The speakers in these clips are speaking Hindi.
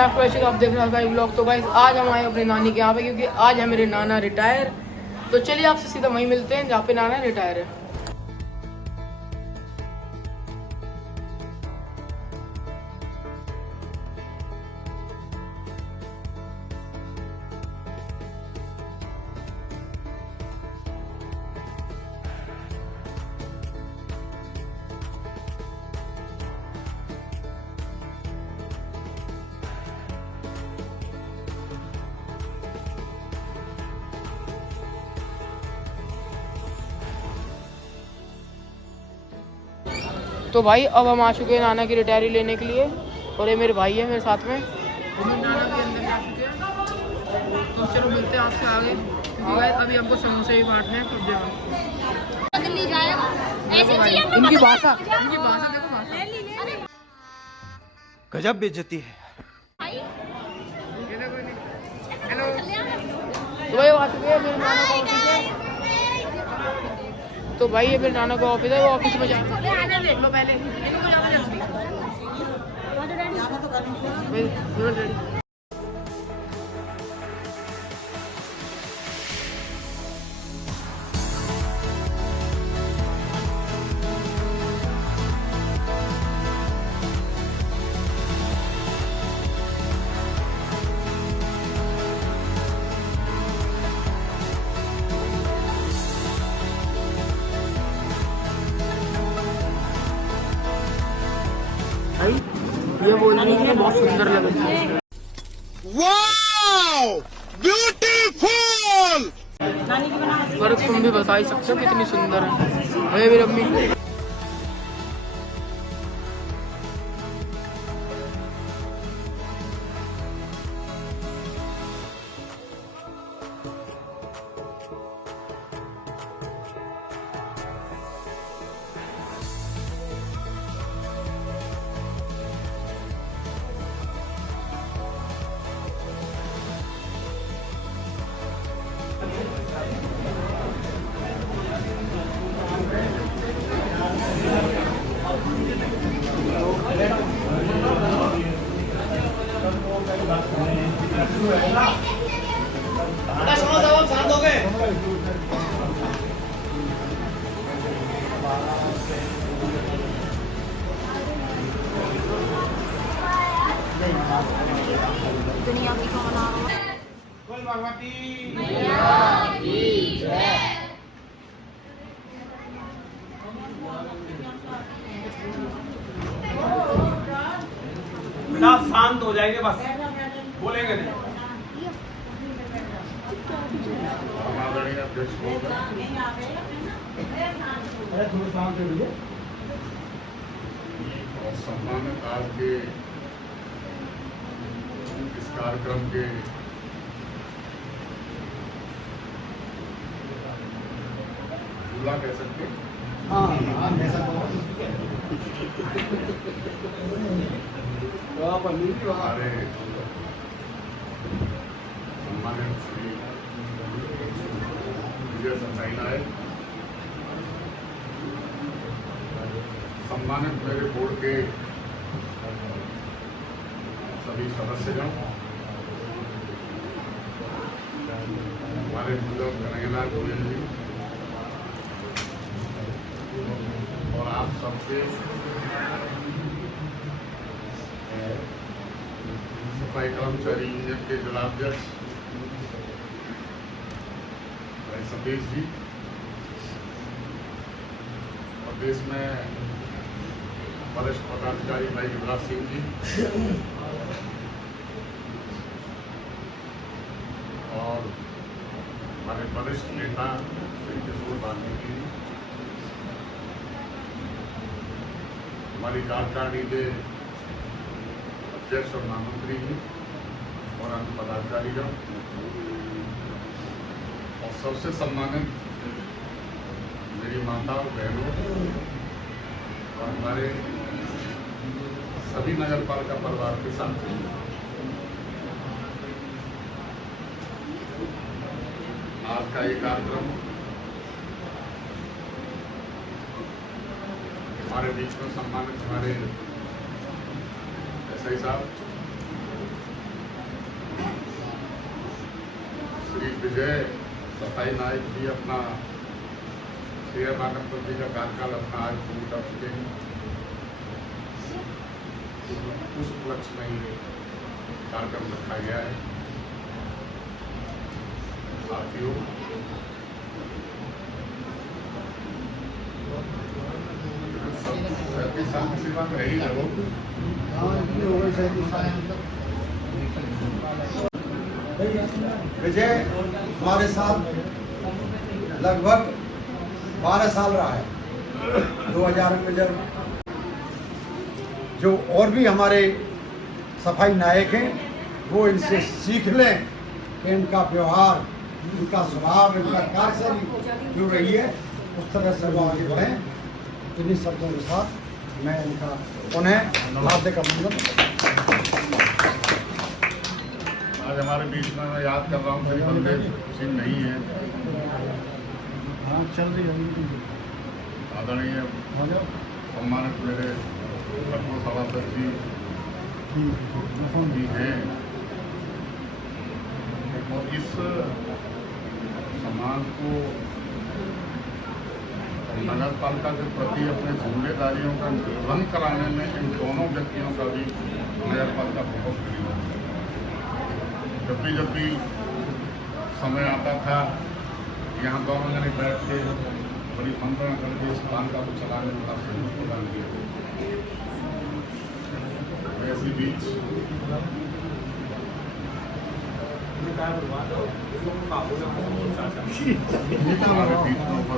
बैक टू आप देख रहे हैं ब्लॉग। तो गाइस आज हम आए अपनी नानी के यहाँ पे, क्योंकि आज है मेरे नाना रिटायर। तो चलिए आपसे सीधा वहीं मिलते हैं जहाँ पे नाना रिटायर है। तो भाई अब हम आ चुके हैं नाना की रिटायरी लेने के लिए, और ये मेरे भाई है मेरे साथ में। नाना के अंदर जा चुके हैं, तो चलो मिलते हैं आपसे आगे, क्योंकि अभी हमको समोसे भी बांटने हैं। कब जाओ इनकी भाषा देखो, भाषा गजब बेइज्जती है। हेलो, तो भाई आ चुके हैं मेरे नाना का ऑफिस है। तो भाई ये मेरे नाना का ऑफिस है, वो ऑफिस में जा देख लो पहले इनको जाना जल्दी। भाई ये बोल रही है बहुत सुंदर लग रही है। Wow beautiful. पर तुम भी बता ही सकते हो कितनी सुंदर है। अरे मेरी अम्मी शांत हो गए। दुनिया की कौन आ रहा है? बोल भगवती मैया की जय। बेटा शांत हो जाएंगे, बस बोलेंगे नहीं। और सम्मानित आज के इस कार्यक्रम के दूल्हा कह सकते हैं। हमारे सम्मानित श्री विजय सचाई नायक, सम्मानित मेरे बोर्ड के सभी सदस्यगण, हमारे बुजुर्ग कन्हैयालाल गोयल जी और आप सबसे सफाई कर्मचारी यूनियन के जिलाध्यक्ष भाई सतीश जी, प्रदेश में वरिष्ठ पदाधिकारी भाई युवराज सिंह जी और हमारे वरिष्ठ नेता श्री किशोर वाल्मीकि जी, हमारी कार्यकारिणी के अध्यक्ष और महामंत्री जी और अन्य पदाधिकारीगण, और सबसे सम्मानित मेरी माता और बहनों और हमारे सभी नगर पालिका परिवार के साथ आज का ये कार्यक्रम हमारे बीच में सम्मानित हमारे एसआई साहब कि विजय सफाई नायक भी अपना श्रेय बागलपुर जी का कार्यकाल अपना आज पूरी कर चुके हैं। उस उपलक्ष्य में ये कार्यक्रम रखा गया है। साथियों, सब सेवा में ही रहो। विजय हमारे साथ लगभग 12 साल रहा है। 2000 में जब जो और भी हमारे सफाई नायक हैं वो इनसे सीख लें कि इनका व्यवहार, इनका स्वभाव, इनका कार्यशैली जो रही है उस तरह से वो आगे बढ़ें। इन्हीं शब्दों के साथ मैं इनका पुनः हार्दिक अभिनंदन। आज हमारे बीच में मैं याद कर रहा हूँ श्री बलदेव सिंह नहीं है, आदरणीय सम्मानित मेरे कपूर सभापति जी हैं और इस समाज को नगर पालिका के प्रति अपनी जिम्मेदारियों का निर्वहन कराने में इन दोनों व्यक्तियों का भी नगर पालिका बहुत करीब है। जब भी समय आता था यहाँ दोनों जने बैठ के बड़ी मंत्रणा करके इस पालिका को चलाने का सहयोग प्रदान किया। ऐसी बीच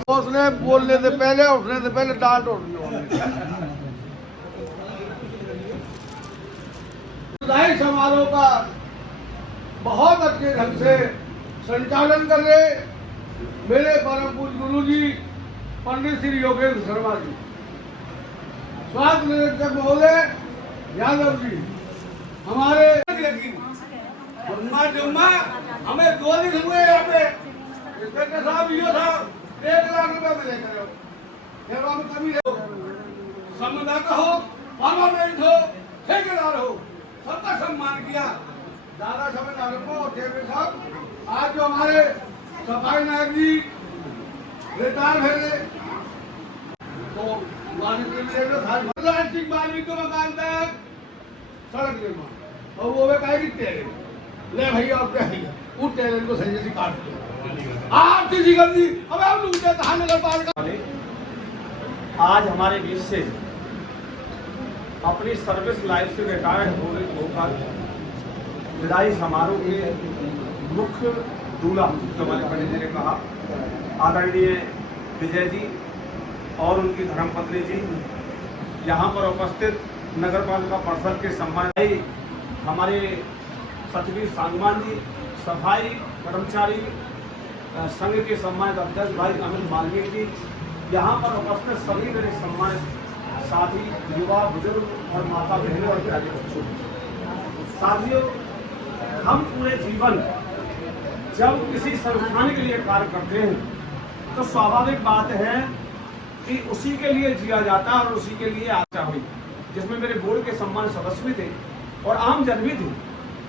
उसने बोलने से पहले उठने से पहले डांट उठनी विदाई समारोह का बहुत अच्छे ढंग से संचालन कर रहे मेरे परम पूज्य गुरु जी पंडित श्री योगेंद्र शर्मा जी, स्वास्थ्य निरीक्षक महोदय यादव जी, हमारे जुम्मा हमें 2 दिन हुए यहाँ पे। इंस्पेक्टर साहब ये था 1 लाख रुपए मिले करो, सेवा में कमी हो, संविदा हो, परमानेंट हो, ठेकेदार हो, सबका सम्मान किया। दादा समय नागरिकों और चेयरमैन साहब आज जो हमारे सफाई नायक जी रिटायर भेजे तो वाल्मीकि को मकान तक सड़क निर्माण और वो टेरेन ले भैया और भैया उस टेरेन को सही से काट दिया। आप किसी गलती अब हम लोग नगर पालिका आज हमारे बीच से अपनी सर्विस लाइफ से रिटायर्ड होकर विदाई समारोह के मुख्य दूल्हा जो हमारे पंडित जी ने कहा आदरणीय विजय जी और उनकी धर्मपत्नी जी, यहाँ पर उपस्थित नगर पालिका परिषद के सम्मानित हमारे सतवीर सांगवान जी, सफाई कर्मचारी संघ के सम्मानित अध्यक्ष भाई अमित मालवीय जी, यहाँ पर उपस्थित सभी मेरे सम्मानित साथी, युवा, बुजुर्ग और माता बहनों और प्यारे बच्चों, साथियों, हम पूरे जीवन जब किसी संस्थान के लिए कार्य करते हैं तो स्वाभाविक बात है कि उसी के लिए जिया जाता है और उसी के लिए आशा हुई, जिसमें मेरे बोर्ड के सम्मानित सदस्य भी थे और आम जन भी थे।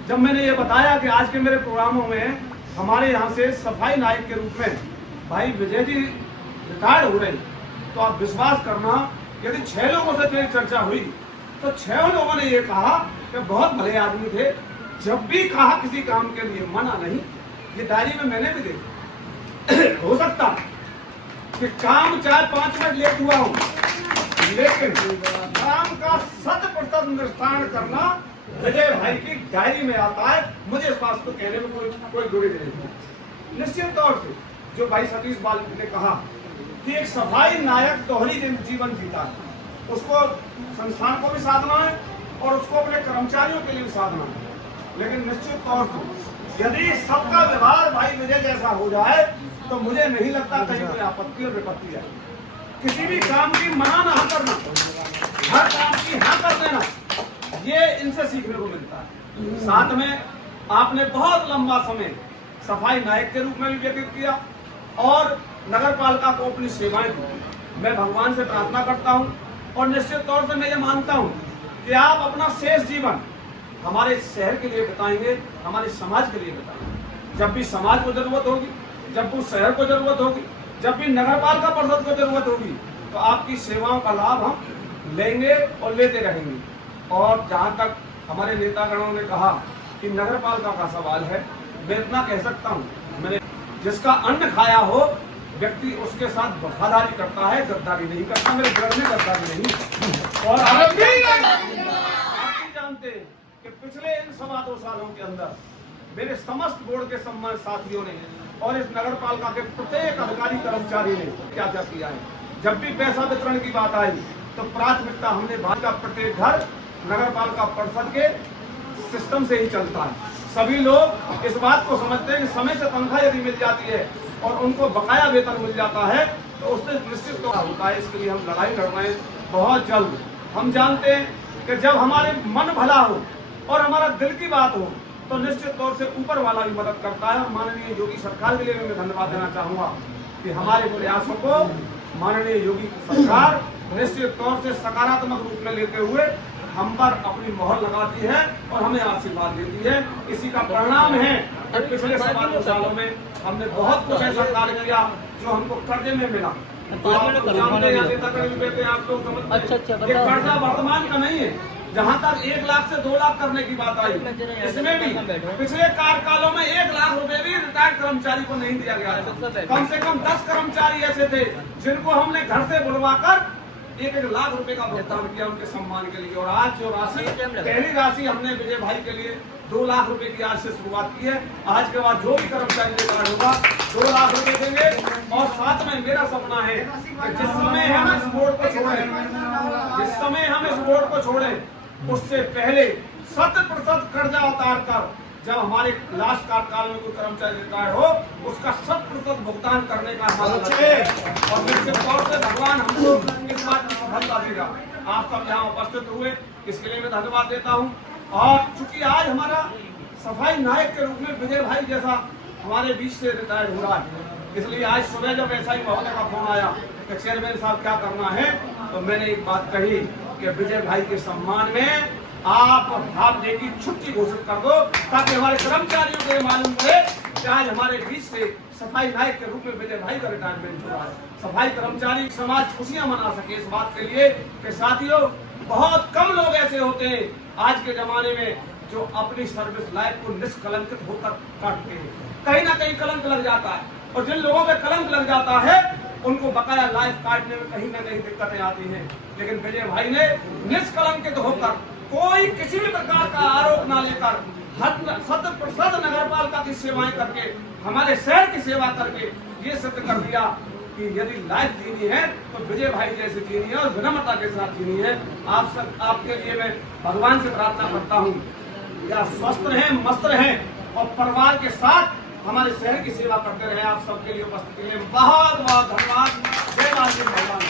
जब मैंने ये बताया कि आज के मेरे प्रोग्रामों में हमारे यहाँ से सफाई नायक के रूप में भाई विजय जी रिटायर्ड हो रहे, तो आप विश्वास करना यदि 6 लोगों से मेरी चर्चा हुई तो 6 लोगों ने ये कहा कि बहुत भले आदमी थे, जब भी कहा किसी काम के लिए मना नहीं। ये डायरी में मैंने भी देखा हो सकता कि काम चाहे 5 मिनट लेट हुआ हूँ, लेकिन काम का 100% निष्ठान करना विजय भाई की डायरी में आता है। मुझे इस बात को कहने में कोई गुरेज नहीं। निश्चित तौर से जो भाई सतीश बाल ने कहा कि एक सफाई नायक दोहरी जीवन जीता है, उसको संस्थान को भी साधना है और उसको अपने कर्मचारियों के लिए भी साधना है। लेकिन निश्चित तौर से यदि सबका व्यवहार भाई विजय जैसा हो जाए तो मुझे नहीं लगता कहीं कोई आपत्ति और विपत्ति है। किसी भी काम की मना ना करना, हर काम की हाँ कर देना, ये इनसे सीखने को मिलता है। साथ में आपने बहुत लंबा समय सफाई नायक के रूप में भी व्यतीत किया और नगर पालिका को अपनी सेवाएं दी। मैं भगवान से प्रार्थना करता हूं और निश्चित तौर से मैं ये मानता हूं कि आप अपना शेष जीवन हमारे शहर के लिए बताएंगे, हमारे समाज के लिए बताएंगे। जब भी समाज को जरूरत होगी, जब भी शहर को जरूरत होगी, जब भी नगरपालिका परिषद को जरूरत होगी, तो आपकी सेवाओं का लाभ हम लेंगे और लेते रहेंगे। और जहाँ तक हमारे नेतागणों ने कहा कि नगरपालिका का सवाल है, मैं इतना कह सकता हूँ, मैंने जिसका अन्न खाया हो व्यक्ति उसके साथ वफादारी करता है, गद्दारी नहीं करता। मेरे घर में गद्दारी नहीं। और आप भी जानते हैं कि पिछले इन 2.25 सालों के अंदर मेरे समस्त बोर्ड के सम्मानित साथियों ने और इस नगर पालिका के प्रत्येक अधिकारी कर्मचारी ने क्या क्या किया है। जब भी पैसा वितरण की बात आई तो प्राथमिकता हमने भाजपा प्रत्येक घर नगर पालिका परिषद के सिस्टम से ही चलता है। सभी लोग इस बात को समझते हैं कि समय से तनख्वाह यदि मिल जाती है और उनको बकाया वेतन मिल जाता है तो उससे निश्चित तौर पर होता है। इसके लिए हम लड़ाई लड़ रहे हैं बहुत जल्द। हम जानते हैं कि जब हमारे मन भला हो और हमारा दिल की बात हो तो निश्चित तौर से ऊपर वाला भी मदद करता है। और माननीय योगी सरकार के लिए मैं धन्यवाद देना चाहूंगा कि हमारे प्रयासों को माननीय योगी सरकार निश्चित तौर से सकारात्मक रूप में लेते हुए हम पर अपनी मोहर लगाती है और हमें आशीर्वाद देती है। इसी का परिणाम है कि पिछले 2.25 सालों में हमने बहुत कुछ ऐसा कार्य किया जो हमको कर्जे में मिला। आप लोग समझते हैं ये कर्जा वर्तमान का नहीं है। जहाँ तक 1 लाख से 2 लाख करने की बात आई, इसमें भी पिछले कार्यकालों में 1 लाख रुपए भी रिटायर्ड कर्मचारी को नहीं दिया गया। कम से कम 10 कर्मचारी ऐसे थे जिनको हमने घर से बुलवाकर 1-1 लाख रुपए का भुगतान किया उनके सम्मान के लिए। और आज जो राशि, पहली राशि हमने विजय भाई के लिए 2 लाख रुपए की आज से शुरुआत की है। आज के बाद जो भी कर्मचारी रिटायर्ड होगा 2 लाख रुपए देंगे। और साथ में मेरा सपना है कि जिस समय हम इस बोर्ड को छोड़ें, उससे पहले 100% कर्जा उतार कर जब हमारे लास्ट कार्यकाल में कोई कर्मचारी रिटायर्ड हो उसका 100% भुगतान करने का हमारा लक्ष्य है। और निश्चित तौर से भगवान हमको इस बात की सफलता देगा। आप सब यहाँ उपस्थित हुए इसके लिए मैं धन्यवाद देता हूँ। और चूंकि आज हमारा सफाई नायक के रूप में विजय भाई जैसा हमारे बीच से रिटायर्ड हो रहा है, इसलिए आज सुबह जब ऐसा ही महोदय का फोन आया कि चेयरमैन साहब क्या करना है, तो मैंने एक बात कही कि विजय भाई के सम्मान में आप हाफ डे की छुट्टी घोषित कर दो ताकि हमारे कर्मचारियों को ये मालूम रहे कि आज हमारे बीच से सफाई नायक के रूप में विजय भाई का रिटायरमेंट हो रहा है। सफाई कर्मचारी समाज खुशियां मना सके इस बात के लिए कि साथियों बहुत कम लोग ऐसे होते हैं आज के जमाने में जो अपनी सर्विस लाइफ को निष्कलंकित होकर काटते हैं। कहीं ना कहीं कलंक लग जाता है और जिन लोगों पे कलंक लग जाता है उनको बकाया लाइफ काटने में कहीं ना कहीं दिक्कतें आती हैं। लेकिन विजय भाई ने निष्कलंकित होकर कोई किसी भी प्रकार का आरोप ना लेकर 100% नगरपालिका की सेवाएं करके हमारे शहर की सेवा करके ये सिद्ध कर दिया कि यदि लाइफ जीनी है तो विजय भाई जैसे जीनी है और विनम्रता के साथ जीनी है। आप सब आपके लिए मैं भगवान से प्रार्थना करता हूँ या स्वस्थ रहें, मस्त रहें और परिवार के साथ हमारे शहर की सेवा करते रहे। आप सबके लिए उपस्थिति के लिए बहुत बहुत धन्यवाद। जय माता भगवान।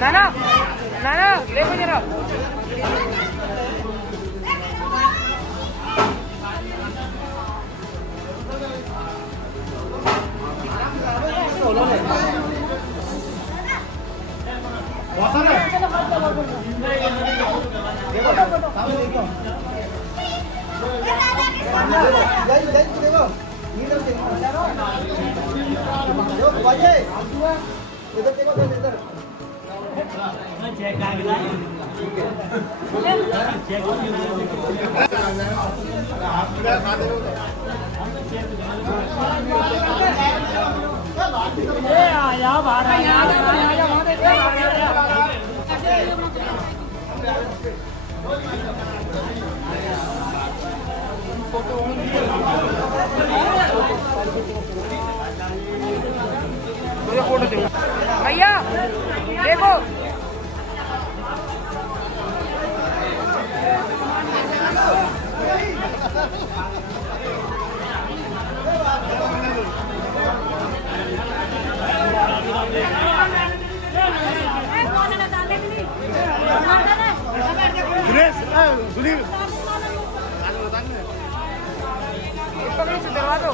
नाना नाना देखो जरा भैया देखो सुनील पकड़ी से दरवा दो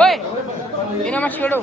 ओए इन्हें मत छेड़ो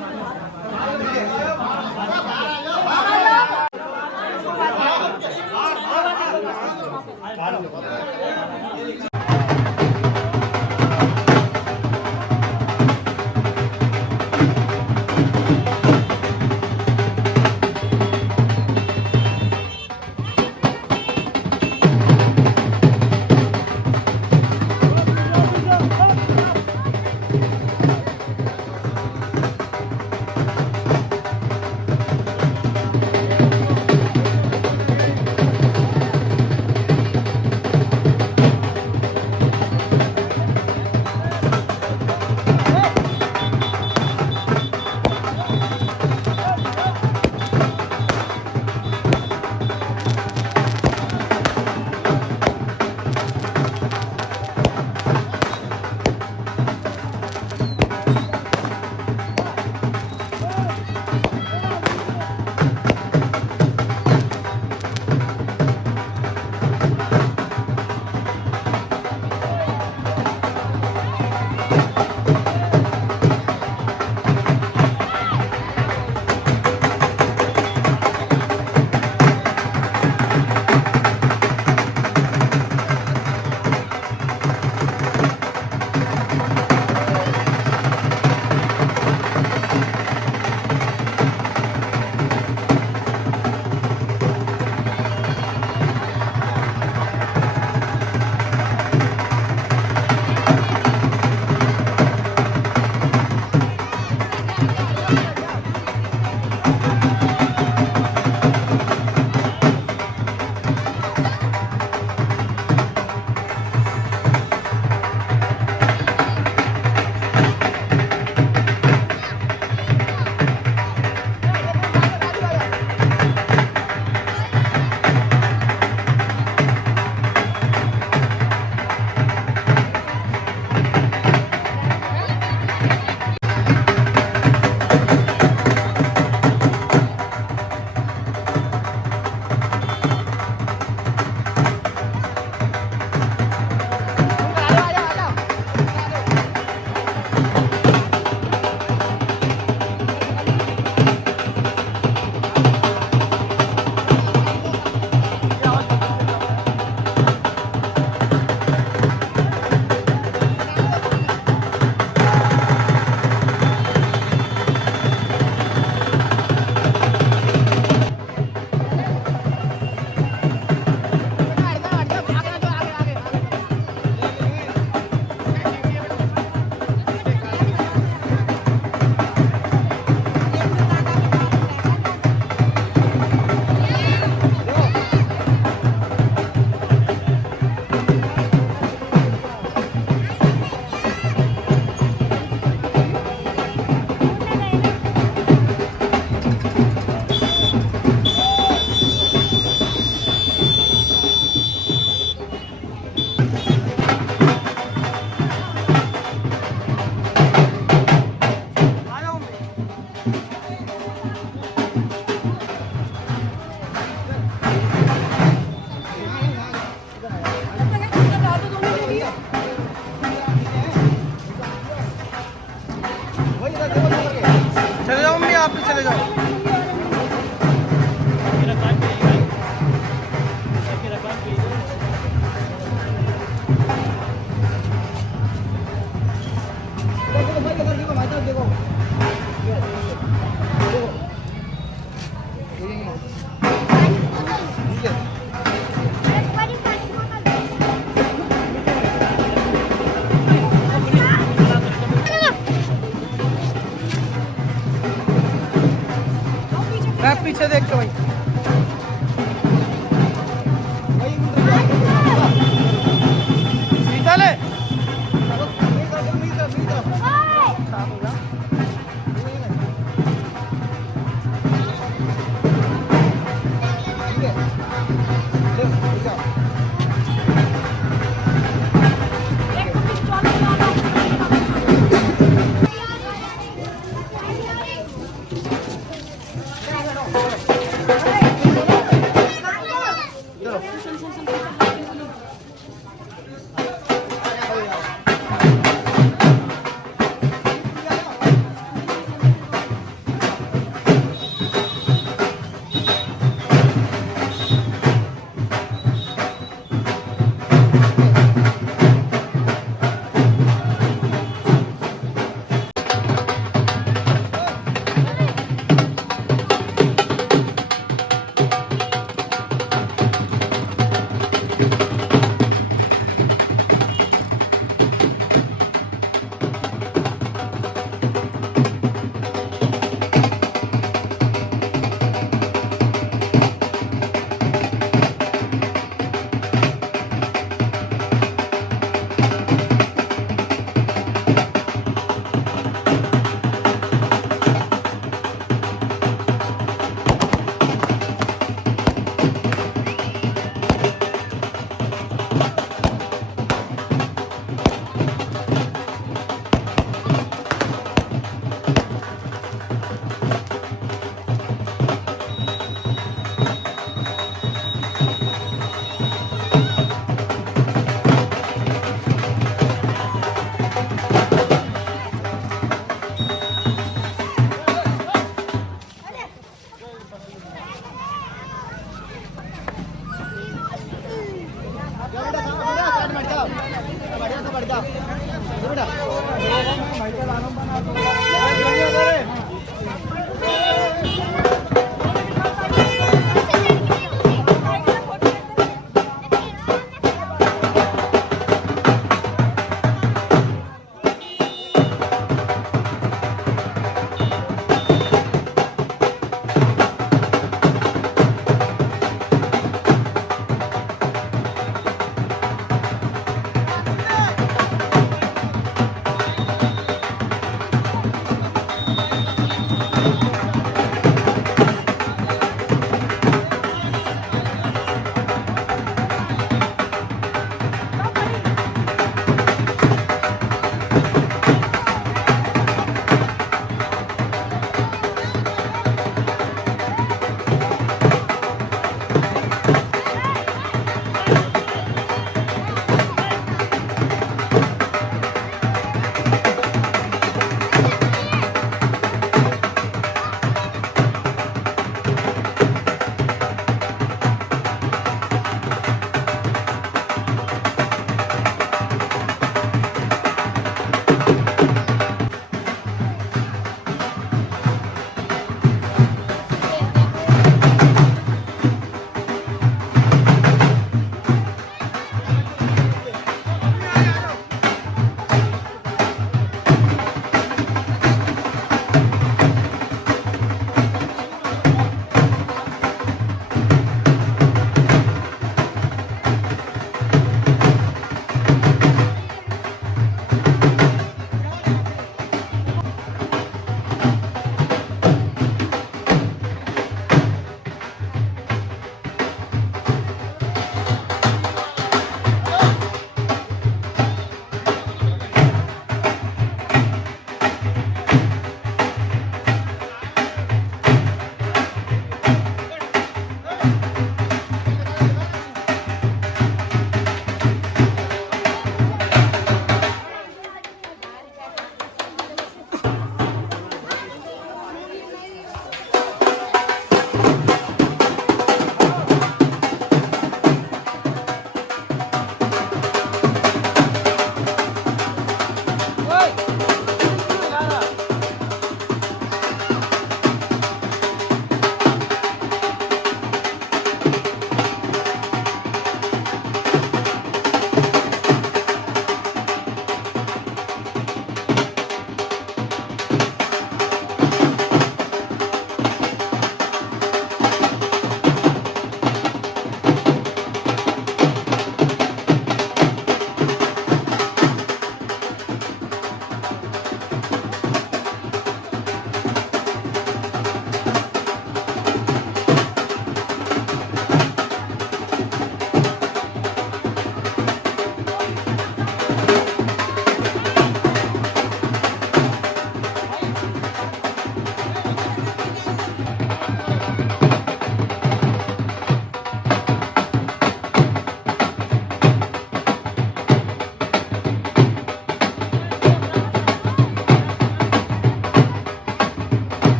मैं पीछे देख के भाई शीतल है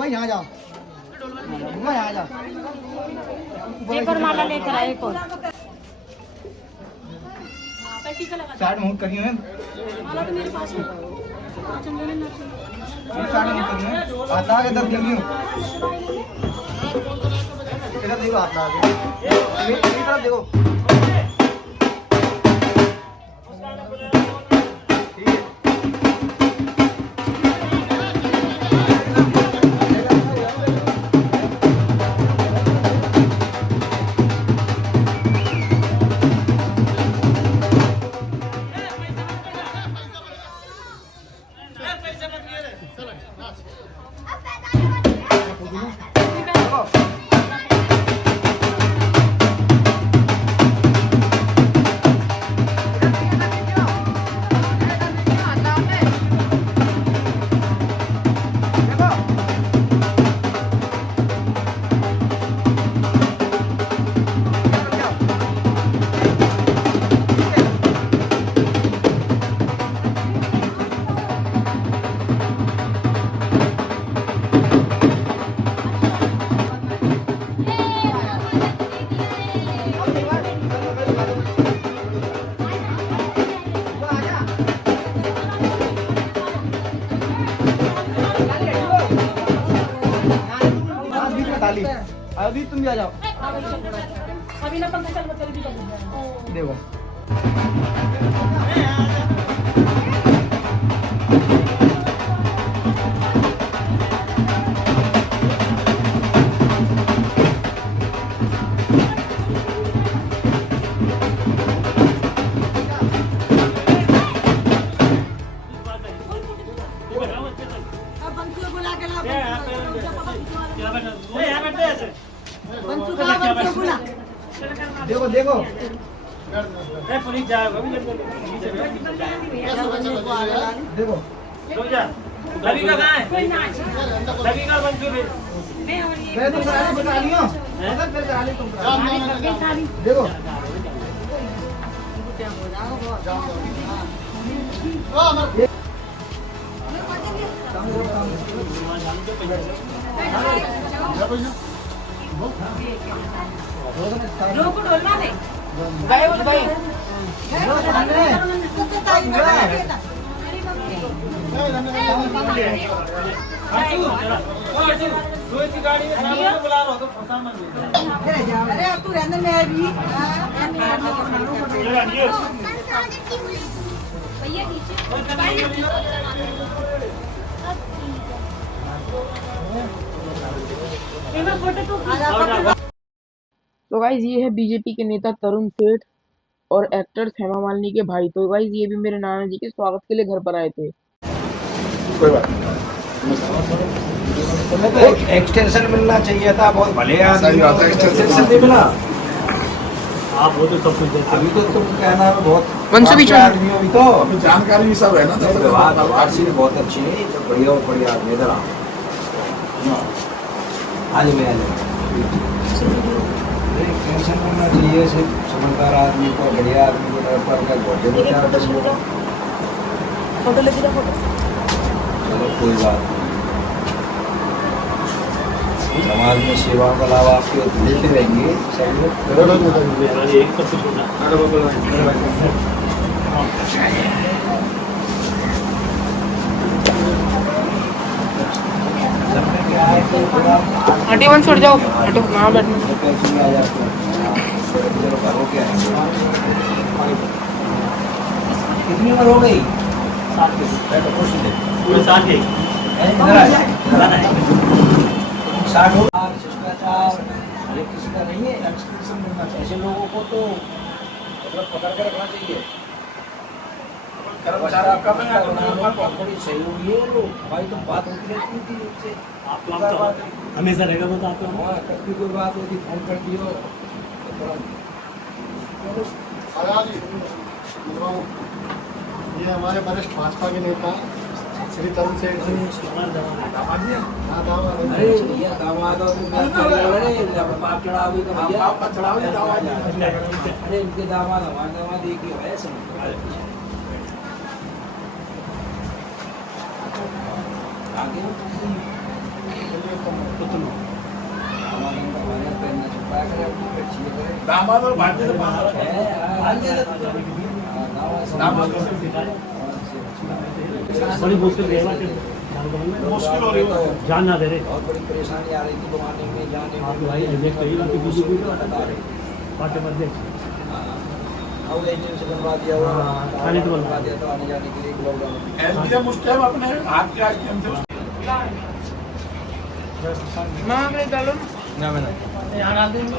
भाई यहाँ जाओ, यहाँ जाओ। एक और माला लेकर आए, एक और साइड मूव करिए ना, माला तो मेरे पास है। साइड मूव करिए, हाथ आगे इधर देखियो, इधर देखो, हाथ आगे मेरी तरफ देखो। अभी तुम भी आ जाओ, अभी ना पंखा चल चल भी कर देखो देखो देखो देखो रवि का कहाँ है? रवि का बंसू में। मैं तुम करा ली, बता लियो, फिर करा ली तुम, देखो लोगों को डोलना नहीं। गए कुछ भाई रोहित की गाड़ी में सामने बुला रहा हो तो फंसा मत। अरे अब तू रहने में भी तो गाइज ये है बीजेपी के नेता तरुण सेठ और एक्टर हेमा मालिनी के भाई। तो गाइज ये भी मेरे नाना जी के स्वागत के लिए घर पर आए थे। कोई बात एक्सटेंशन मिलना चाहिए था, बहुत भले सही बात है, एक्सटेंशन नहीं मिला। आप वो तो सब कुछ देते अभी तो तुम कहना है बहुत वंशु बीच में। आदमी हो अभी तो अभी जानकारी भी सब है ना, तो व्यवहार आरसी भी बहुत अच्छी है, जो बढ़िया बढ़िया आदमी इधर आओ। आज मैं टेंशन करना चाहिए, सिर्फ समझदार आदमी को, बढ़िया आदमी को तरफ पर घोटे फोटो लेके जाओ, फोटो चलो कोई बात नहीं। समाज में सेवा के अलावा आपके देते रहेंगे सब लोग। एक सब कुछ होना। आंटी वन छोड़ जाओ, हटो वहाँ बैठो। कितनी उम्र हो गई? पूरे साथ ही 60 हो, शिष्टाचार ये किसी का नहीं है। ऐसे लोगों को तो मतलब पकड़ के रखना चाहिए। थोड़ी सही होगी है लोग, हमारी तो बात होती रहती थी उससे, हमेशा रहेगा वो तो आपको। कभी कोई बात होती फोन कर दियो ये हमारे वरिष्ठ भाजपा के नेता श्री तरुण सेठ जी। हाँ, दामाद हैं। अरे भैया दामाद हो तो बाप चढ़ाओ तो भैया आप चढ़ाओ जी, दामाद जी। अरे इनके दामाद हमारे दामाद एक ही है समझ आगे हमारे यहाँ पहनना छुपाया करे, अपनी पेट छिए करे। दामाद और भांजे से बाहर है, दामाद को बड़ी मुश्किल मुश्किल हो रही है। जान ना दे रहे बहुत बड़ी परेशानी आ रही थी आने में, जाने में। भाई एडजस्ट करिए ना, किसी को बता रहे। पार्टी मध्य और एटीएम से बनवा दिया हुआ, हाँ, खाली तो बनवा दिया तो आने जाने के लिए लॉकडाउन में। एलटीएम उस टाइम अपने हाथ के एलटीएम थे। मैं आगे डालो ना यहाँ डाल देंगे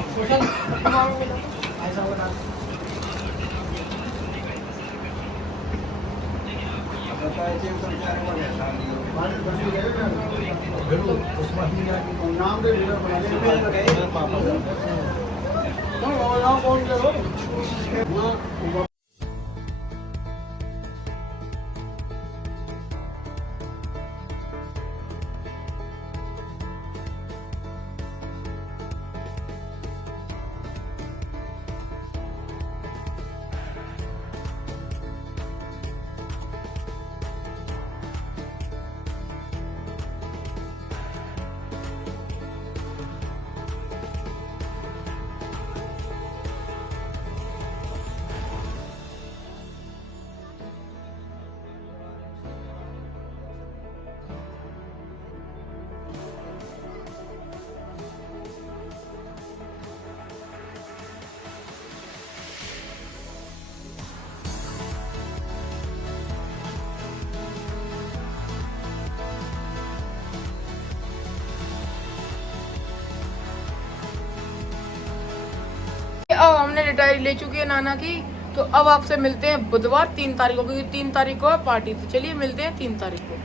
अब हमने रिटायरी ले चुकी है नाना की, तो अब आपसे मिलते हैं बुधवार 3 तारीख को, क्योंकि 3 तारीख को है पार्टी। तो चलिए मिलते हैं 3 तारीख को।